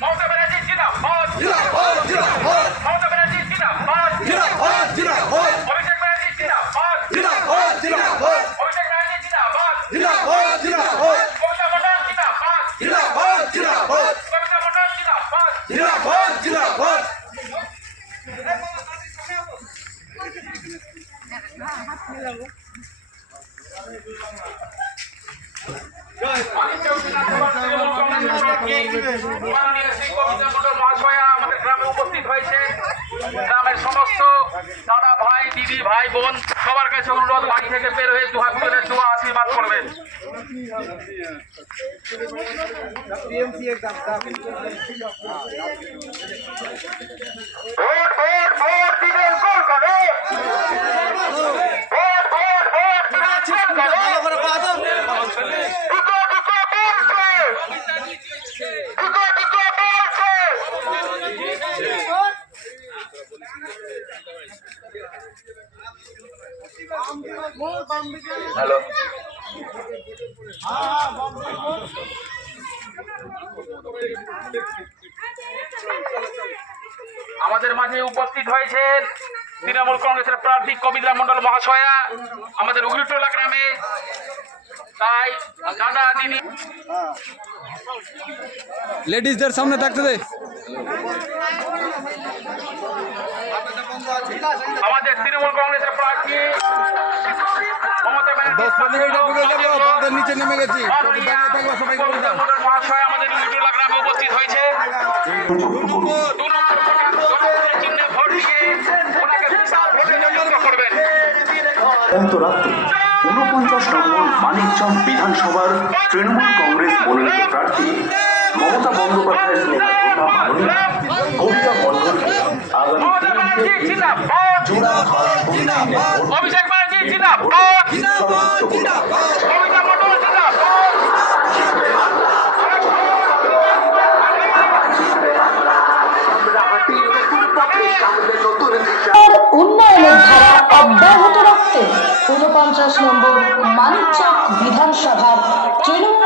মমতা ব্যানার্জি জিন্দাবাদ মমতা ব্যানার্জি জিন্দাবাদ অভিষেক ব্যানার্জি জিন্দাবাদ অভিষেক ব্যানার্জি জিন্দাবাদ কবিতা মন্ডল জিন্দাবাদ কবিতা মন্ডল জিন্দাবাদ আমাদের গ্রামে উপস্থিত হয়েছে। গ্রামের সমস্ত দাদা ভাই দিদি ভাই বোন সবার কাছে অনুরোধ, বাড়ি থেকে বের হয়ে দুহাত তুলে দোয়া আশীর্বাদ করবেন। ভোট ভোট ভোট দিবেন কোন করে হ্যালো আমাদের মাঝে উপস্থিত হয়েছেন তৃণমূল কংগ্রেসের প্রার্থী কবিতা মন্ডল মহাশয়া আমাদের উগলিটোলা গ্রামে। তাই দাদা দিদি লেডিসদের সামনে থাকতে দে। আমাদের তৃণমূল কংগ্রেসের প্রার্থী মমতা ব্যানার্জি নিচে নেমে গেছি মহাশয় আমাদের উগলিটোলা গ্রামে উপস্থিত হয়েছে। ভোট দিয়ে ওনাকে বিশাল ভোটে জয়যুক্ত করবেন। রাত্রি 49 নম্বর মানিকচক বিধানসভার তৃণমূল কংগ্রেস মনোনীত প্রার্থী মমতা বন্দ্যোপাধ্যায়ের কবিতা মন্ডলকে আগামী অভিষেক ব্যানার্জি জিন্দাবাদ কবিতা মন্ডল উন্নয়নের ধারা অব্যাহত রাখতে 49 নম্বর মানিকচক বিধানসভার তৃণমূল